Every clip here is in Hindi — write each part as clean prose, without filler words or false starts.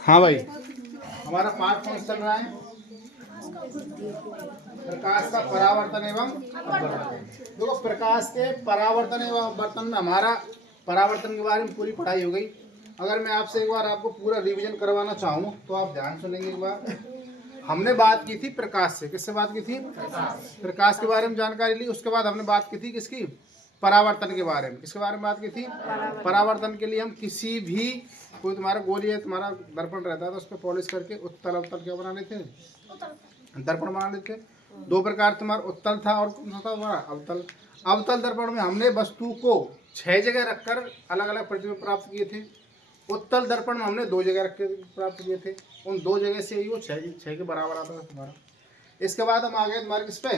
हाँ भाई, हमारा पाठ कौन चल रहा है? प्रकाश का परावर्तन एवं अपवर्तन। देखो, प्रकाश के परावर्तन एवं अपवर्तन में हमारा परावर्तन के बारे में पूरी पढ़ाई हो गई। अगर मैं आपसे एक बार आपको पूरा रिवीजन करवाना चाहूँ तो आप ध्यान सुनेंगे। एक बार हमने बात की थी प्रकाश से, किससे बात की थी? प्रकाश के बारे में जानकारी ली। उसके बाद हमने बात की थी किसकी? परावर्तन के बारे में। किसके बारे में बात की थी? परावर्तन के लिए हम किसी भी, कोई तुम्हारा गोली है, तुम्हारा दर्पण रहता है तो उस पर पॉलिश करके उत्तल अवतल क्या बना लेते हैं? दर्पण बना लेते हैं। दो प्रकार, तुम्हारा उत्तल था और कौन सा था तुम्हारा? अवतल। अवतल दर्पण में हमने वस्तु को 6 जगह रखकर अलग अलग प्रतिबिंब प्राप्त किए थे। उत्तल दर्पण में हमने 2 जगह रख के प्राप्त किए थे। उन 2 जगह से ही वो 6 के बराबर आता था तुम्हारा। इसके बाद हम आ गए तुम्हारे किस पे?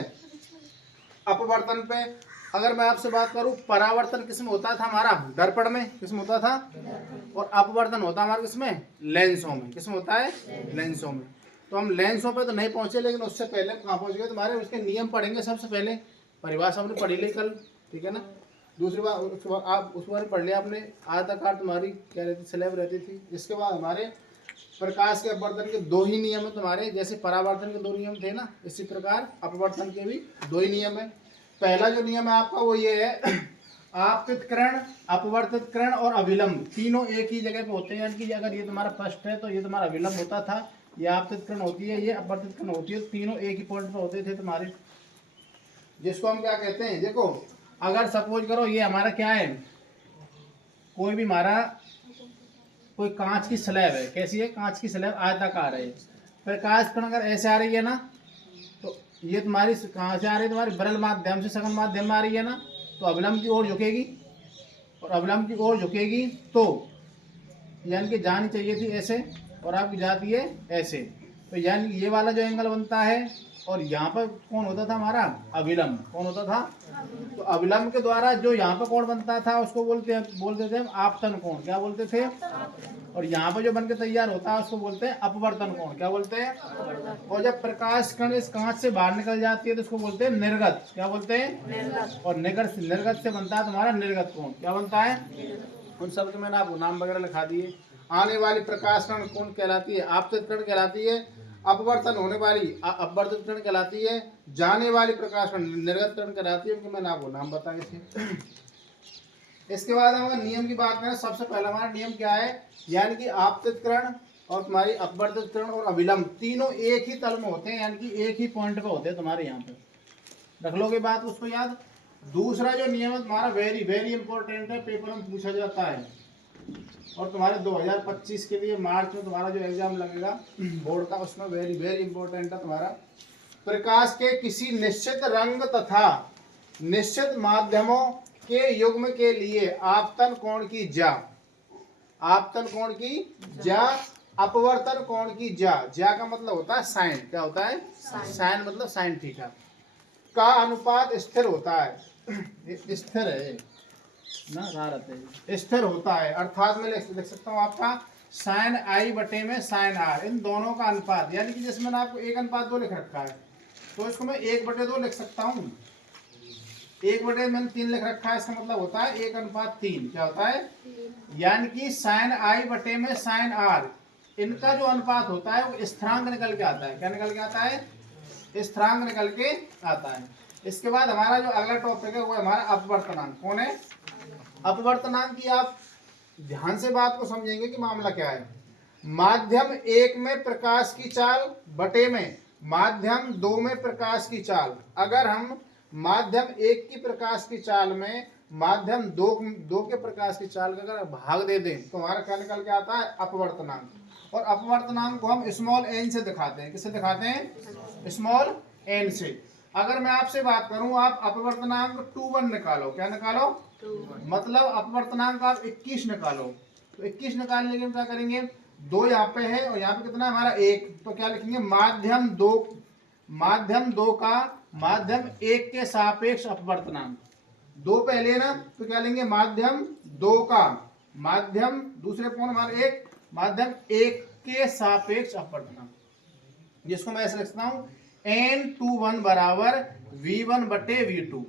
अपवर्तन पे। अगर मैं आपसे बात करूं, परावर्तन किसमें होता था? हमारा दर्पण में। किसमें होता था? और अपवर्तन होता हमारा किसमें? लेंसों में। किसमें होता है? लेंसों में। तो हम लेंसों पे तो नहीं पहुंचे, लेकिन उससे पहले कहाँ पहुंच गए? तुम्हारे उसके नियम पढ़ेंगे। सबसे पहले परिभाषा हमने पढ़ी ली कल, ठीक है ना। दूसरी बात आप उस बार पढ़ लिया आपने, आयताकार तुम्हारी क्या रहती, स्लैब रहती थी। इसके बाद हमारे प्रकाश के अपवर्तन के 2 ही नियम है तुम्हारे। जैसे परावर्तन के 2 नियम थे ना, इसी प्रकार अपवर्तन के भी 2 ही नियम है। पहला जो नियम है आपका वो ये है, आपतितकरण, अपवर्तितकरण और अविलंब तीनों एक ही जगह पे होते हैं। यानी कि अगर ये तुम्हारा फर्स्ट है तो ये तुम्हारा अविलंब होता था, ये आपतितकरण होती है, ये अपवर्तितकरण होती है। तीनों एक ही पॉइंट पे होते थे तुम्हारे, जिसको हम क्या कहते हैं? देखो, अगर सपोज करो ये हमारा क्या है, कोई भी हमारा कोई कांच की स्लैब है। कैसी है? कांच की स्लैब आयताकार है। प्रकाश किरण अगर ऐसे आ रही है ना, तो ये तुम्हारी कहाँ से आ रही है? तुम्हारी बरल माध्यम से सघन माध्यम में आ रही है ना, तो अविलंब की ओर झुकेगी। और अविलंब की ओर झुकेगी तो यानी कि जानी चाहिए थी ऐसे, और आपकी जाती है ऐसे। तो यानी ये वाला जो एंगल बनता है, और यहाँ पर कौन होता था हमारा? अविलंब। कौन होता था? तो अविलंब के द्वारा जो यहाँ पर कोण बनता था उसको बोलते थे हम आपतन कोण। क्या बोलते थे? और यहाँ पर जो बन के तैयार होता है उसको बोलते हैं अपवर्तन कोण। क्या बोलते हैं? और जब प्रकाश कण इस कांच से बाहर निकल जाती है तो उसको बोलते हैं निर्गत। क्या बोलते हैं? और निर्गत से बनता है तुम्हारा निर्गत कोण। क्या बनता है? उन सब के मैंने आपको नाम वगैरह लिखा दिए। आने वाली प्रकाश कण कौन कहलाती है? आपतित कण कहलाती है। अपवर्तन होने वाली अपवर्तित कण कहलाती है। जाने वाली प्रकाश कण निर्गत कण कहलाती है। उनके मैंने आपको नाम बताए थे। इसके बाद हम अगर नियम की बात करें, सबसे पहला हमारा नियम क्या है? यानी कि आपतित कण और तुम्हारी अपवर्तित कण और अविलंब तीनों एक ही तल में होते हैं, यानी कि एक ही पॉइंट पे होते हैं तुम्हारे। यहाँ पे रख लोगे बात उसको याद। दूसरा जो नियम है तुम्हारा वेरी वेरी इंपॉर्टेंट है, पेपर में पूछा जाता है। और तुम्हारे 2025 के लिए मार्च में तुम्हारा जो एग्जाम लगेगा बोर्ड का, उसमें वेरी वेरी इंपॉर्टेंट है तुम्हारा। प्रकाश के किसी निश्चित रंग तथा निश्चित माध्यमों के युग्म के लिए आपतन कोण की ज्या, आपतन कोण की ज्या, अपवर्तन कोण की ज्या। ज्या का मतलब होता है साइन। क्या होता है? साइन मतलब साइन थीटा का अनुपात स्थिर होता है। स्थिर है ना, भारत है, स्थिर होता है। अर्थात मैं लिख सकता हूँ आपका साइन आई बटे में साइन आर, इन दोनों का अनुपात। यानी कि जैसे मैंने आपको 1:2 लिख रखा है, तो इसको मैं 1/2 लिख सकता हूँ। 1/, मैंने 3 लिख रखा है, इसका मतलब होता है 1:3। क्या होता है? यानी कि साइन आई बटे में साइन आर, इनका जो अनुपात होता है वो स्थिरांक निकल के आता है। क्या निकल के आता है? स्थिरांक निकल के आता है। इसके बाद हमारा जो अगला टॉपिक है वो हमारा अपवर्तनांक। कौन है? अपवर्तनांक की आप ध्यान से बात को समझेंगे कि मामला क्या है। माध्यम 1 में प्रकाश की चाल बटे में माध्यम 2 में प्रकाश की चाल। अगर हम माध्यम 1 की प्रकाश की चाल में माध्यम 2 के प्रकाश की चाल का अगर भाग दे दें तो हमारा क्या निकल के आता है? अपवर्तनांक। और अपवर्तनांक को हम स्मॉल एन से दिखाते हैं। किससे दिखाते हैं? स्मॉल एन से। अगर मैं आपसे बात करूं, आप अपवर्तनांक 21 निकालो। क्या निकालो? मतलब अपवर्तनांक आप 21 निकालो। तो 21 निकालने के लिए क्या करेंगे? 2 यहाँ पे है और यहाँ पे कितना है हमारा? 1। तो क्या लिखेंगे? माध्यम 2 का माध्यम 1 के सापेक्ष अपवर्तनांक। 2 पहले है ना, तो क्या लेंगे? माध्यम 2 का माध्यम दूसरे कौन हमारे 1, माध्यम 1 के सापेक्ष अपवर्तनांक, जिसको मैं ऐसे लिखता हूं N21 बराबर V1 बटे V2।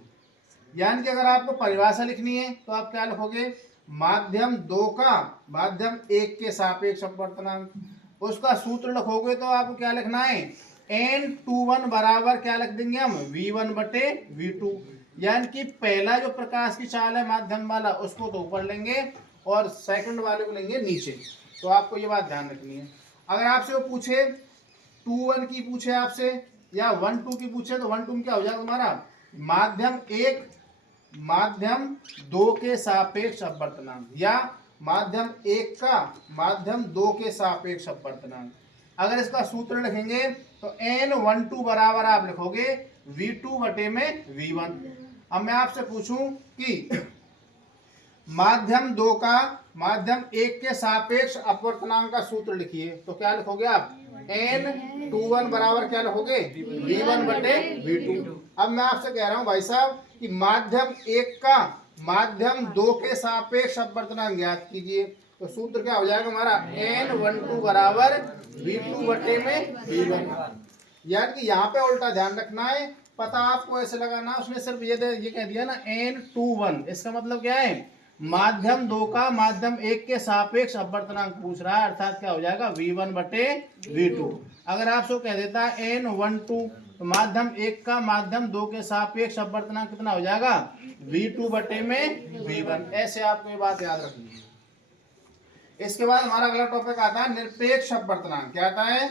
यानी कि अगर आपको परिभाषा लिखनी है तो आप क्या लिखोगे? माध्यम 2 का माध्यम 1 के सापेक्ष अपवर्तनांक, उसका सूत्र लिखोगे तो आपको क्या लिखना है, N21 बराबर क्या लिख देंगे हम, V1 बटे V2। यानी कि पहला जो प्रकाश की चाल है माध्यम वाला उसको तो ऊपर लेंगे और सेकंड वाले को लेंगे नीचे। तो आपको ये बात ध्यान रखनी है। अगर आपसे वो पूछे 2-1 की पूछे आपसे या 1-2 की पूछे तो 1-2 में क्या हो जाएगा तुम्हारा, माध्यम 1 माध्यम 2 के सापेक्ष अपवर्तनांक या माध्यम 1 का माध्यम 2 के सापेक्ष अपवर्तनांक। अगर इसका सूत्र लिखेंगे तो N12 बराबर आप लिखोगे V2 बटे में V1। अब मैं आपसे पूछूं कि माध्यम 2 का माध्यम 1 के सापेक्ष अपवर्तनांक का सूत्र लिखिए, तो क्या लिखोगे आप, N21 बराबर क्या लिखोगे, V1 बटे V2। अब मैं आपसे कह रहा हूं भाई साहब कि माध्यम 1 का माध्यम 2 के सापेक्ष अपवर्तनांक ज्ञात कीजिए, तो सूत्र क्या हो जाएगा हमारा, N12 बराबर V2 बटे में V1। यानी कि यहाँ पे उल्टा ध्यान रखना है, पता आपको ऐसे लगाना, उसने सिर्फ ये कह दिया ना N21, इसका मतलब क्या है, माध्यम 2 का माध्यम 1 के सापेक्ष अपवर्तनांक पूछ रहा है, अर्थात क्या हो जाएगा, V1 बटे V2। अगर आपसे कह देता है N12 तो माध्यम 1 का माध्यम 2 के सापेक्ष अपवर्तनांक कितना हो जाएगा, V2 बटे में V1। ऐसे आपको ये बात याद रखनी है। इसके बाद हमारा अगला टॉपिक आता है निरपेक्ष अपवर्तनांक। क्या आता है,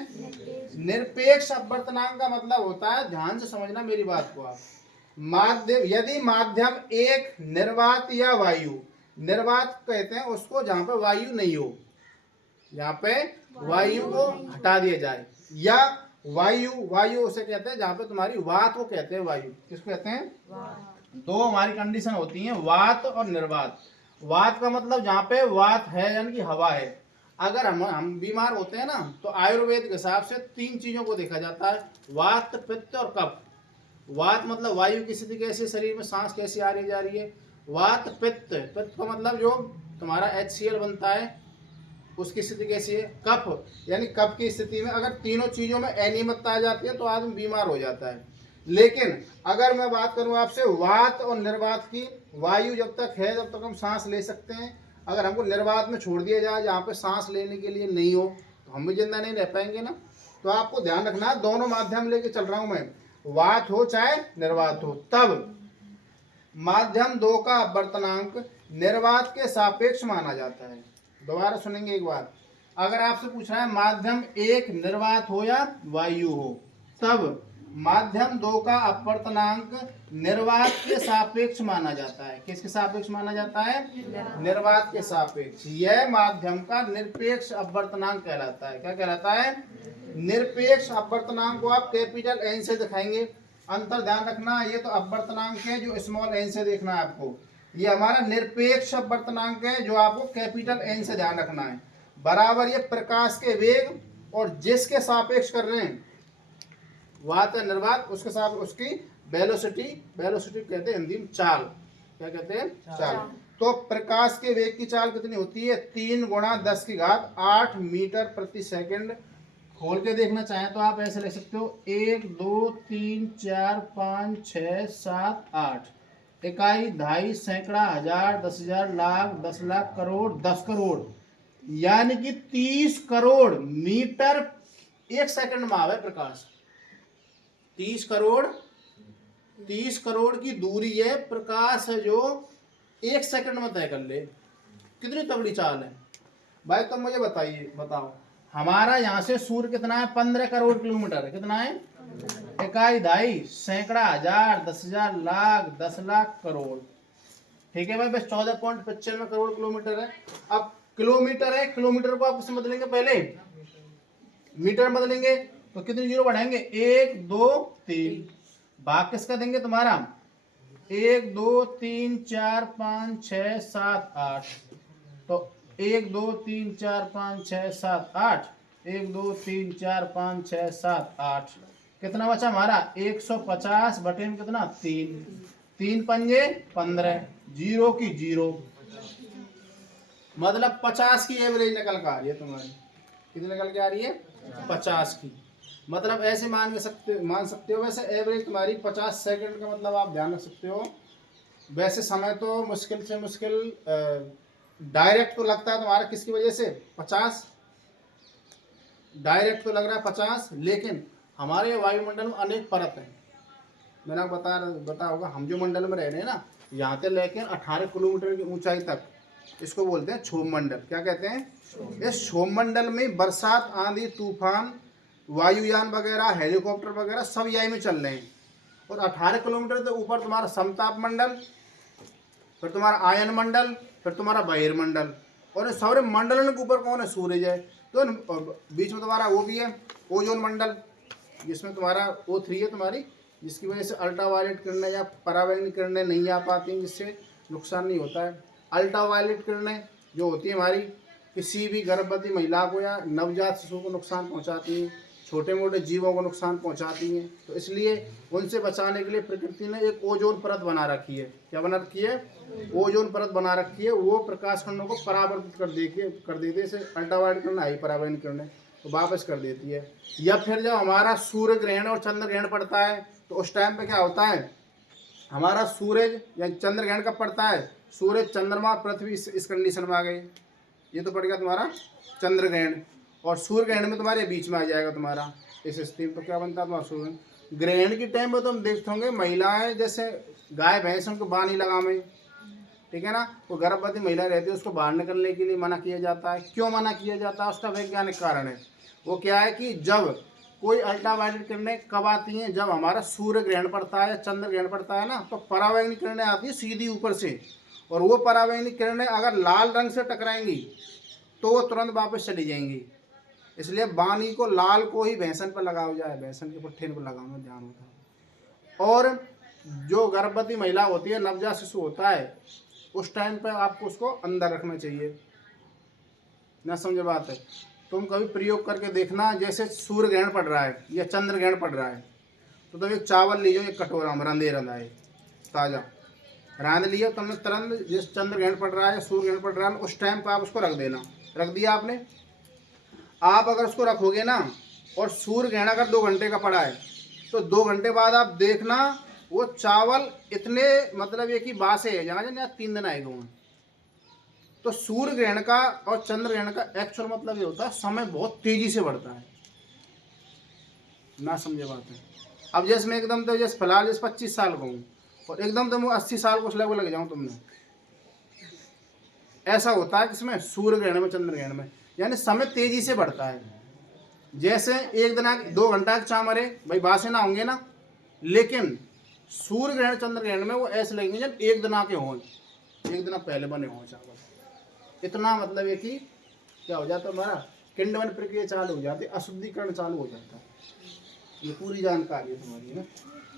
निरपेक्ष अपवर्तनांक का मतलब होता है, ध्यान से समझना मेरी बात को आप, माध्यम यदि माध्यम 1 निर्वात या वायु, निर्वात कहते हैं उसको जहां पे वायु नहीं हो, यहाँ पे वायु को हटा दिया जाए, या वायु उसे कहते हैं जहां पे तुम्हारी वात को कहते हैं वायु, किसको कहते हैं, दो हमारी कंडीशन होती है, वात और निर्वात। वात का मतलब जहाँ पे वात है यानी कि हवा है। अगर हम बीमार होते हैं ना तो आयुर्वेद के हिसाब से 3 चीजों को देखा जाता है, वात पित्त और कफ। वात मतलब वायु की स्थिति कैसी, शरीर में सांस कैसी आ रही जा रही है। वात पित्त, पित्त का मतलब जो तुम्हारा HCl बनता है उसकी स्थिति कैसी है। कफ यानी कफ की स्थिति में अगर तीनों चीजों में अनियमितता आ जाती है तो आदमी बीमार हो जाता है। लेकिन अगर मैं बात करूं आपसे वात और निर्वात की, वायु जब तक है जब तक हम सांस ले सकते हैं, अगर हमको निर्वात में छोड़ दिया जाए जहाँ पे सांस लेने के लिए नहीं हो तो हम भी जिंदा नहीं रह पाएंगे ना। तो आपको ध्यान रखना, दोनों माध्यम लेके चल रहा हूं मैं, वात हो चाहे निर्वात हो। तब माध्यम 2 का अपवर्तनांक निर्वात के सापेक्ष माना जाता है। दोबारा सुनेंगे एक बार, अगर आपसे पूछ रहा है माध्यम 1 निर्वात हो या वायु हो, तब माध्यम 2 का अपवर्तनांक निर्वात के सापेक्ष माना जाता है। किसके सापेक्ष माना जाता है, निर्वात के सापेक्ष। यह माध्यम का निरपेक्ष अपवर्तनांक कहलाता है। क्या कहलाता है, निरपेक्ष अपवर्तनांक को आप कैपिटल N से दिखाएंगे। अंतर ध्यान रखना, ये तो अपवर्तनांक है जो स्मॉल n से देखना है आपको, ये हमारा निरपेक्ष अपवर्तनांक है जो आपको कैपिटल N से ध्यान रखना है। बराबर ये प्रकाश के वेग और जिसके सापेक्ष कर रहे हैं, वात है निर्वात, उसके साथ उसकी वेलोसिटी, वेलोसिटी कहते हैं हिंदी में चाल। क्या कहते हैं, चाल। तो प्रकाश के वेग की चाल कितनी होती है, 3 × 10⁸ मीटर प्रति सेकंड। खोल के देखना चाहें तो आप ऐसे लिख सकते हो 1 2 3 4 5 6 7 8, इकाई, दहाई, सैकड़ा, हजार, 10,000, लाख, 10 लाख, करोड़, 10 करोड़, यानी कि 30 करोड़ मीटर 1 सेकंड में आवे प्रकाश। 30 करोड़ की दूरी है, प्रकाश है जो 1 सेकंड में तय कर ले। कितनी तगड़ी चाल है भाई, तुम मुझे बताओ हमारा यहाँ से सूर्य कितना है, 15 करोड़ किलोमीटर है। कितना है, इकाई, दहाई, सैकड़ा, हजार, 10,000, लाख, 10 लाख, करोड़। ठीक है भाई, बस 14.95 करोड़ किलोमीटर है। अब किलोमीटर है, किलोमीटर को आप किसमें बदलेंगे, पहले मीटर में बदलेंगे तो कितने जीरो बढ़ाएंगे, 1 2 3, भाग किसका देंगे तुम्हारा, 1 2 3 4 5 6 7 8, तो 1 2 3 4 5 6 7 8, 1 2 3 4 5 6 7 8, कितना बचा हमारा, 150 बटे में कितना, 3, 3 पंजे 15, जीरो की जीरो, मतलब 50 की एवरेज निकल के आ रही है तुम्हारी। कितनी निकल के आ रही है, 50 की। मतलब ऐसे मान सकते हो, वैसे एवरेज तुम्हारी 50 सेकंड का मतलब आप ध्यान रख सकते हो। वैसे समय तो मुश्किल से मुश्किल डायरेक्ट तो लगता है तुम्हारा किसकी वजह से 50, डायरेक्ट तो लग रहा है 50, लेकिन हमारे वायुमंडल में अनेक परत हैं। मैंने आपको बता होगा, हम जो मंडल में रह रहे हैं ना, यहाँ से लेकर 18 किलोमीटर की ऊंचाई तक, इसको बोलते हैं क्षोभ मंडल। क्या कहते हैं? इस क्षोभ मंडल में बरसात, आंधी, तूफान, वायुयान वगैरह, हेलीकॉप्टर वगैरह सब यही में चल रहे हैं। और 18 किलोमीटर से ऊपर तुम्हारा समताप मंडल, फिर तुम्हारा आयन मंडल, फिर तुम्हारा बहिर्मंडल, और इस सारे मंडल के ऊपर कौन है? सूरज है। तो बीच में तुम्हारा वो भी है ओजोन मंडल, जिसमें तुम्हारा O3 है तुम्हारी, जिसकी वजह से अल्ट्रावायलेट किरणें या पराबैंगनी किरणें नहीं आ पाती हैं, जिससे नुकसान नहीं होता है। अल्ट्रावायलेट किरणें जो होती है हमारी, किसी भी गर्भवती महिला को या नवजात शिशु को नुकसान पहुंचाती हैं, छोटे मोटे जीवों को नुकसान पहुंचाती हैं। तो इसलिए उनसे बचाने के लिए प्रकृति ने एक ओजोन परत बना रखी है। क्या बना रखी है? ओजोन परत बना रखी है। वो प्रकाश किरणों को परावर्तित कर देती है। जैसे अल्ट्रावायलेट किरण आई, पराबैंगनी किरणें तो वापस कर देती है। या फिर जब हमारा सूर्य ग्रहण और चंद्र ग्रहण पड़ता है, तो उस टाइम पे क्या होता है, हमारा सूरज या चंद्र ग्रहण कब पड़ता है? सूरज, चंद्रमा, पृथ्वी इस कंडीशन में आ गए। ये तो पड़ गया तुम्हारा चंद्र ग्रहण। और सूर्य ग्रहण में तुम्हारे बीच में आ जाएगा तुम्हारा इस स्थिति में। तो क्या बनता है तुम्हारा सूर्य ग्रहण के टाइम में? तुम देखते होंगे महिलाएं जैसे गाय भैंस उनको बांध नहीं लगावे, ठीक है ना। वो गर्भवती महिला रहती है, उसको बाहर निकलने के लिए मना किया जाता है। क्यों मना किया जाता है? उसका वैज्ञानिक कारण है। वो क्या है कि जब कोई अल्ट्रावायलेट किरणें कब आती हैं? जब हमारा सूर्य ग्रहण पड़ता है, चंद्र ग्रहण पड़ता है ना, तो पराबैंगनी किरणें आती है सीधी ऊपर से। और वो पराबैंगनी किरणें अगर लाल रंग से टकराएंगी तो वो तुरंत वापस चली जाएंगी। इसलिए बानी को, लाल को ही भैंसन पर लगाओ जाए, भैंसन के पट्ठे पर लगाना ध्यान होता है। और जो गर्भवती महिला होती है, नवजात शिशु होता है, उस टाइम पर आपको उसको अंदर रखना चाहिए। ना समझे बात है? तुम कभी प्रयोग करके देखना, जैसे सूर्य ग्रहण पड़ रहा है या चंद्र ग्रहण पड़ रहा है, तो तुम एक चावल लीजिए, एक कटोरा में रंधाए ताज़ा रांध लिया तुमने तुरंत। जिस चंद्र ग्रहण पड़ रहा है, सूर्य ग्रहण पड़ रहा है, उस टाइम पर आप उसको रख देना। रख दिया आपने। आप अगर उसको रखोगे ना, और सूर्य ग्रहण अगर 2 घंटे का पड़ा है, तो 2 घंटे बाद आप देखना वो चावल इतने, मतलब ये कि बासे है, जहाँ 3 दिन आएगा वहाँ। तो सूर्य ग्रहण का और चंद्र ग्रहण का एक्चुअल मतलब ये होता है, समय बहुत तेजी से बढ़ता है। ना समझे बात है? अब जैसे मैं एकदम, तो जैसे फिलहाल जैसे 25 साल का हूँ, और एकदम तो मैं 80 साल को लगभग लग जाऊँ तुमने, ऐसा होता है किसमें? सूर्य ग्रहण में, चंद्र ग्रहण में। यानी समय तेजी से बढ़ता है। जैसे एक दिन 2 घंटा चा मरे भाई, बासे ना होंगे ना, लेकिन सूर्य ग्रहण चंद्र ग्रहण में वो ऐसे लगेंगे जब एक दिन आके हों, एक दिन पहले बने हों चावल। इतना मतलब है कि क्या हो जाता है, हमारा किंडवन प्रक्रिया चालू हो जाती है, अशुद्धिकरण चालू हो जाता है। ये पूरी जानकारी है तुम्हारी ना।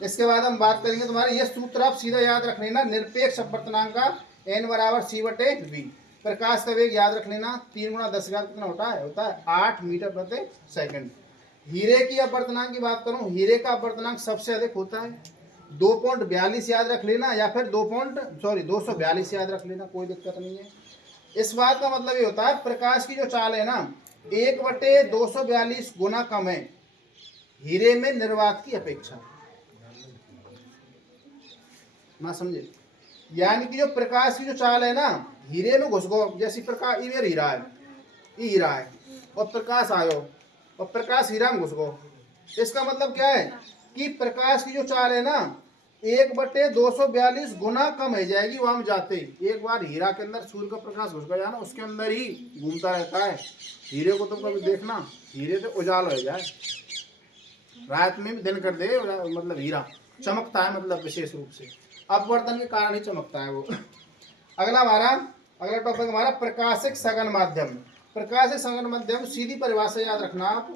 इसके बाद हम बात करेंगे तुम्हारे, ये सूत्र आप सीधा याद रख लेना, निरपेक्ष अपवर्तनांक का n बराबर c/v। प्रकाश का वेग याद रख लेना, 3 × 10 कितना होता है 8 मीटर प्रति सेकंड। हीरे की अपवर्तनांक की बात करूं, हीरे का अपवर्तनांक सबसे अधिक होता है 2.42 याद रख लेना, या फिर 242 याद रख लेना, कोई दिक्कत नहीं है। इस बात का मतलब ये होता है, प्रकाश की जो चाल है ना, 1/242 गुना कम है हीरे में निर्वात की अपेक्षा। ना समझे? यानी कि जो प्रकाश की जो चाल है ना, हीरे में घुस गो, जैसे प्रकाश इधर हीरा है, ये हीरा है, और प्रकाश आयो, और प्रकाश हीरा में घुस गो। इसका मतलब क्या है कि प्रकाश की जो चाल है ना, 1/242 गुना कम हो जाएगी वहां जाते। एक बार हीरा के अंदर सूर्य का प्रकाश घुस गया ना, उसके अंदर ही घूमता रहता है। हीरे को तुम कभी देखना, हीरे से उजाल हो जाए, रात में भी दिन कर दे, मतलब हीरा चमकता है, मतलब विशेष रूप से अपवर्तन के कारण ही चमकता है वो। अगला टॉपिक हमारा प्रकाशिक सघन माध्यम। प्रकाशिक सघन माध्यम सीधी परिभाषा याद रखना आप,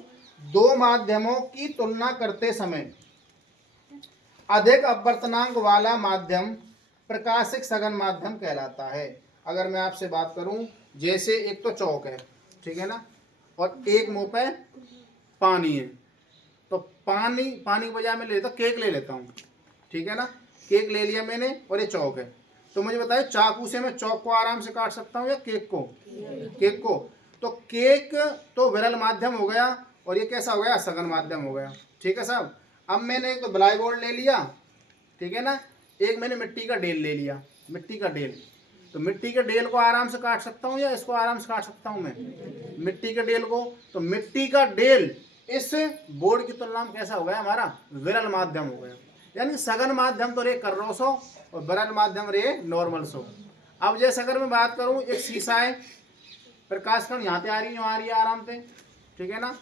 2 माध्यमों की तुलना करते समय अधिक अपवर्तनांक वाला माध्यम प्रकाशिक सघन माध्यम कहलाता है। अगर मैं आपसे बात करूं, जैसे एक तो चौक है, ठीक है ना, और एक मुंह पे पानी है, तो पानी की बजाय मैं ले लेता केक ले लेता हूँ, ठीक है ना। केक ले लिया मैंने, और ये चौक है, तो मुझे बताइए चाकू से मैं चौक को आराम से काट सकता हूँ या केक को? केक को। तो केक तो विरल माध्यम हो गया, और ये कैसा हो गया? सघन माध्यम हो गया, ठीक है साहब। अब मैंने एक तो ब्लाई बोर्ड ले लिया, ठीक है ना, एक मैंने मिट्टी का ढेल ले लिया, मिट्टी का ढेल। तो मिट्टी के डेल को आराम से काट सकता हूँ या इसको आराम से काट सकता हूँ मैं, मिट्टी के डेल को। तो मिट्टी का डेल इस बोर्ड की तुलना में कैसा हो गया हमारा, विरल माध्यम हो गया। यानी सघन माध्यम तो रे कर्रोसो और विरल माध्यम रे नॉर्मल सो। अब जैसे अगर मैं बात करूं, एक शीशा है, प्रकाश कण यहाँ से आ रही है, यहाँ आ रही है आराम से, ठीक है ना,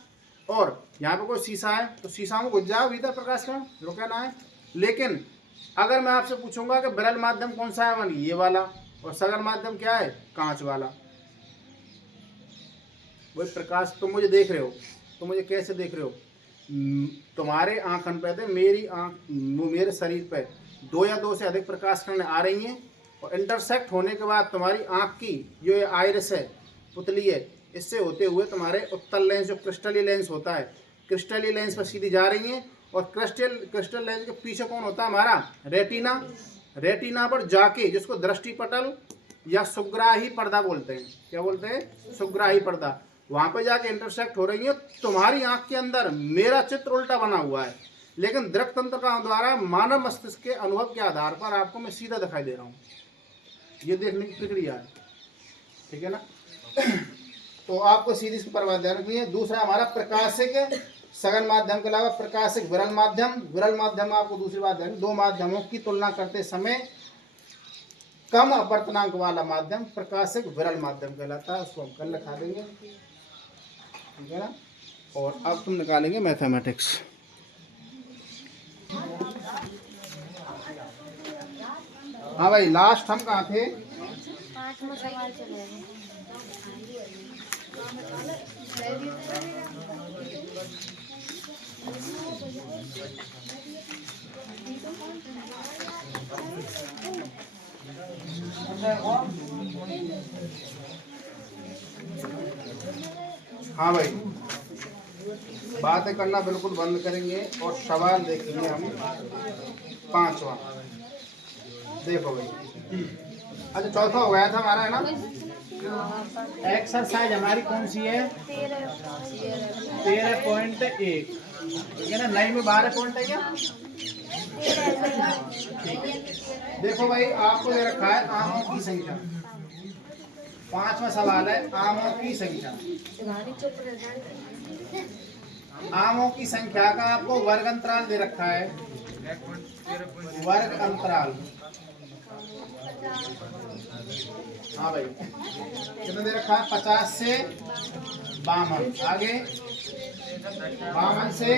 और यहाँ पे कोई शीशा है तो शीशा में घुस जाओ भीतर प्रकाश कण, रुके ना है। लेकिन अगर मैं आपसे पूछूंगा कि विरल माध्यम कौन सा है, ये वाला, और सघन माध्यम क्या है, कांच वाला। वही प्रकाश, तुम मुझे देख रहे हो, तो मुझे कैसे देख रहे हो, तुम्हारे आंखन पे थे, मेरी आंख, मेरे शरीर पे दो या दो से अधिक प्रकाश किरणें आ रही हैं, और इंटरसेक्ट होने के बाद तुम्हारी आंख की जो ये आइरिस है, पुतली है, इससे होते हुए तुम्हारे उत्तल लेंस, जो क्रिस्टली लेंस होता है, क्रिस्टली लेंस पर सीधी जा रही हैं। और क्रिस्टल लेंस के पीछे कौन होता है हमारा, रेटिना। रेटिना पर जाके, जिसको दृष्टि पटल या सुग्राही पर्दा बोलते हैं, क्या बोलते हैं, सुग्राही पर्दा, वहां पर जाके इंटरसेक्ट हो रही है। तुम्हारी आंख के अंदर मेरा चित्र उल्टा बना हुआ है, लेकिन दृक तंत्र का द्वारा मानव मस्तिष्क के अनुभव के आधार पर आपको मैं सीधा दिखाई दे रहा हूँ। ये देखने की प्रक्रिया है, ठीक है ना। तो आपको सीधी इसकी परवाह ध्यान रखनी है। दूसरा हमारा प्रकाशिक सघन माध्यम के अलावा प्रकाशिक विरल माध्यम। विरल माध्यम आपको दूसरी बात ध्यान, दो माध्यमों की तुलना करते समय कम अपवर्तनांक वाला माध्यम प्रकाशिक विरल माध्यम कहलाता है। उसको हम कल लिखा देंगे, ठीक है ना। और अब तुम निकालेंगे मैथमेटिक्स। हाँ भाई, लास्ट हम कहाँ थे, हाँ भाई, बातें करना बिल्कुल बंद करेंगे और सवाल देखेंगे हम। पांचवा देखो भाई, अच्छा चौथा हो गया था हमारा, है ना। एक्सरसाइज हमारी कौन सी है, 13.1, ठीक है ना। नई में 12 पॉइंट है क्या, ठीक है। देखो भाई, आपको दे रखा है आमों की संख्या। पांचवा सवाल है आमों की संख्या। आमों की संख्या का आपको वर्ग अंतराल दे रखा है, वर्ग अंतराल। हाँ भाई, कितना दे रखा है, 50 से 52, आगे 52 से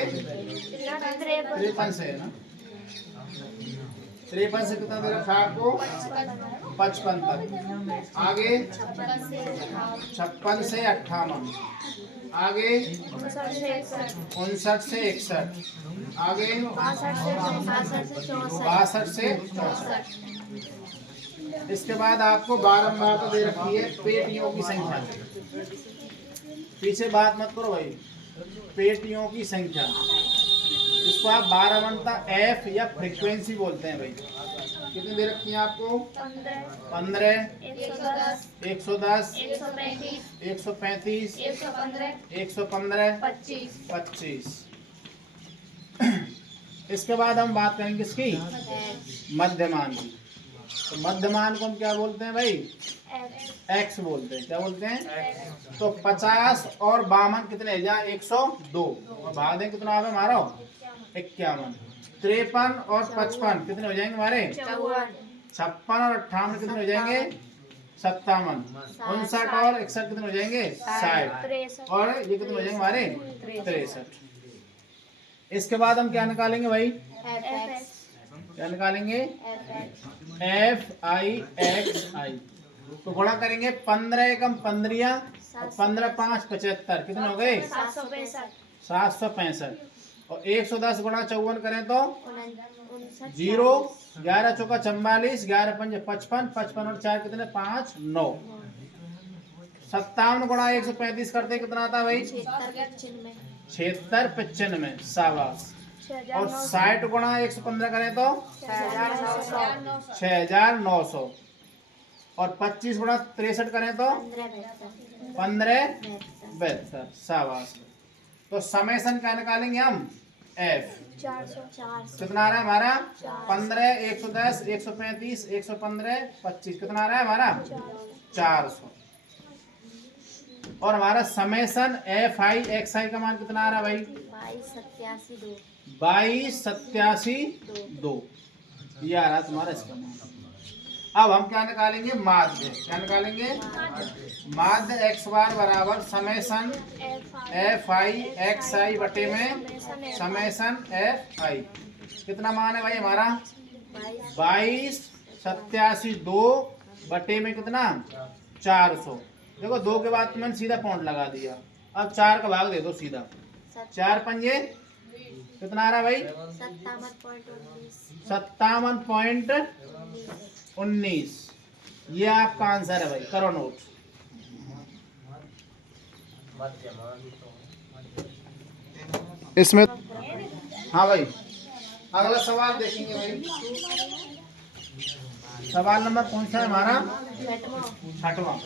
53 से, है ना। 53 से कितना दे रखा है आपको, 55 तक, आगे 56 से 58, आगे 59 से 61, आगे 62 से 64। इसके बाद आपको बारंबार तो दे रखी है पेटियों की संख्या। पीछे बात मत करो भाई, पेटियों की संख्या, इसको आप बारहवंता एफ या फ्रीक्वेंसी बोलते हैं भाई। कितनी दे रखी है आपको, 15, 110, 135, 115, 25। इसके बाद हम बात करेंगे इसकी मध्यमान की। तो मध्यमान को हम क्या बोलते हैं भाई, एक्स बोलते हैं। क्या बोलते हैं, तो 50 और 52 कितने, जहाँ 102, और भाग दें कितना आ हमारा 51। 53 और 55 कितने हो जाएंगे हमारे, 56 और 58 कितने हो जाएंगे, 57। 59 और 61 कितने हो जाएंगे, 60, और ये कितने हो जाएंगे हमारे, 63। इसके बाद हम क्या निकालेंगे भाई, क्या निकालेंगे, FI तो गुणा करेंगे 15 एकम 15 और 15 5 75, कितने हो गए, 765। और 110 गुणा 54 करें तो 0, 11 चौका 44, 11 पंजे 55, 55 और 4 कितने 5 9। 57 गुणा 135 करते कितना आता है भाई, 76 95, शाबाश। और 60 गुणा 115 करें तो 6900, और 25 गुणा 63 करें तो 1572, शाबाश। तो समेशन क्या निकालेंगे हम, एफ 400 कितना आ रहा है हमारा 15, 110, 135, 115, 25 कितना आ रहा है हमारा 400। और हमारा summation F I X I का मान कितना आ रहा है भाई 2287 2 ये आ रहा है तुम्हारा इसका मान। अब हम क्या निकालेंगे माध्य। क्या निकालेंगे माध्य एक्स बार बराबर समेसन एफ आई एक्स आई बटे में समेसन एफ आई कितना मान है भाई हमारा 2287 बटे में कितना 400। देखो 2 के बाद मैंने सीधा पॉइंट लगा दिया। अब 4 का भाग दे दो सीधा 4 पंजे कितना आ रहा भाई 57.19। ये आपका आंसर है भाई करो नोट। इसमें हाँ भाई अगला सवाल देखेंगे भाई। सवाल नंबर कौन सा है हमारा 6वां।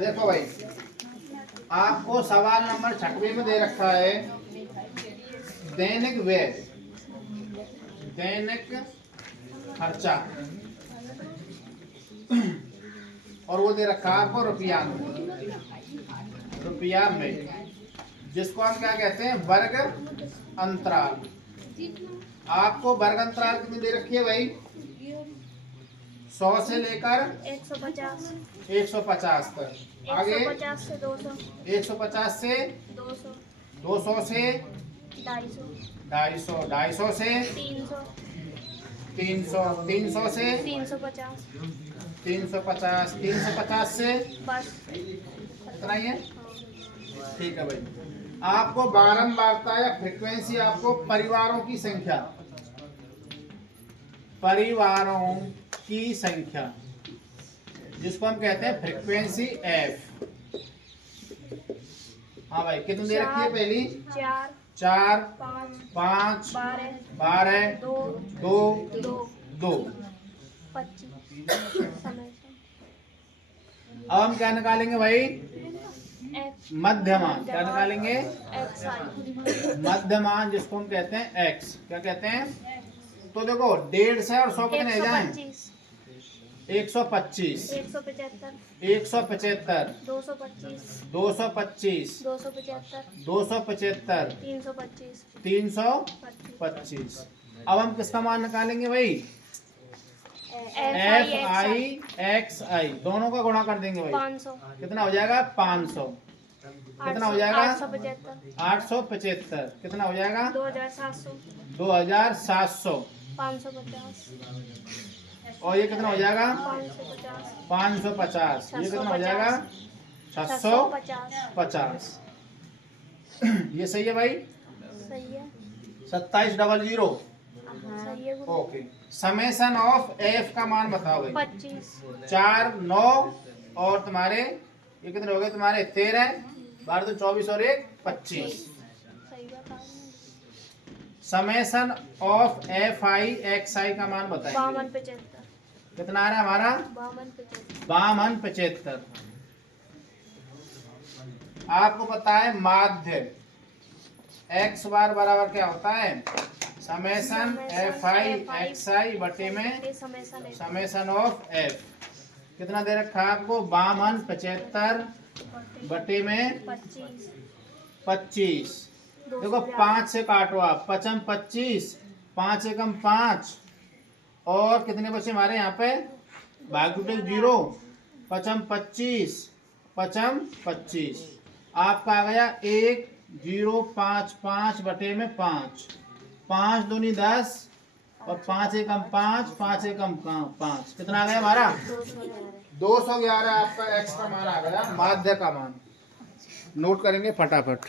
देखो भाई आपको सवाल नंबर 6वें में दे रखा है दैनिक व्यय दैनिक खर्चा और वो दे रखा है आपको रुपया में जिसको हम क्या कहते हैं वर्ग अंतराल। आपको वर्ग अंतराल कितनी दे रखी है भाई 100 से लेकर 150 तक। आगे 150 से 200 से 200 से 250 250 से 300 300 से 350 से बस इतना ही है। ठीक है भाई आपको बारंबारता या फ्रीक्वेंसी आपको परिवारों की संख्या जिसको हम कहते हैं फ्रीक्वेंसी एफ। हाँ भाई कितनी दे रखी है पहली 4 5 12 2 अब हम क्या निकालेंगे भाई मध्यमान। क्या निकालेंगे मध्यमान जिसको हम कहते हैं एक्स। क्या कहते हैं तो देखो 150 से और 100 कितने जाएं 125 175 225 275 325। अब हम किसका मान निकालेंगे भाई एफ आई एक्स आई दोनों का गुणा कर देंगे भाई 500 कितना हो जाएगा 500 कितना हो जाएगा 875 कितना हो जाएगा 2700 550 और ये कितना हो जाएगा 550 ये कितना हो जाएगा 650। ये सही है भाई सही है 2700 सही है ओके। समेसन ऑफ एफ का मान बताओ भाई 25 4 9 और तुम्हारे ये कितने हो गए तुम्हारे 13 12 तो 24 और 1 25। Summation of F I X I का मान बताइए 52 कितना आ रहा है हमारा 52 आपको पता है माध्य एक्स बार बराबर क्या होता है समेसन एफ आई एक्स आई बटे में समेसन ऑफ एफ कितना दे रखा है आपको 52 बटे में 25। देखो 5 से काटो आप 5 25 5 एकम 5 और कितने बचे हमारे यहाँ पे भाग टूटे 0 5 25 5 25 आपका आ गया 1055 बटे में 5 5 दूनी 10 और 5 एकम 5 5 एकम 5 कितना आ गया हमारा 211 आपका एक्स का मान आ गया माध्य का मान। नोट करेंगे फटाफट।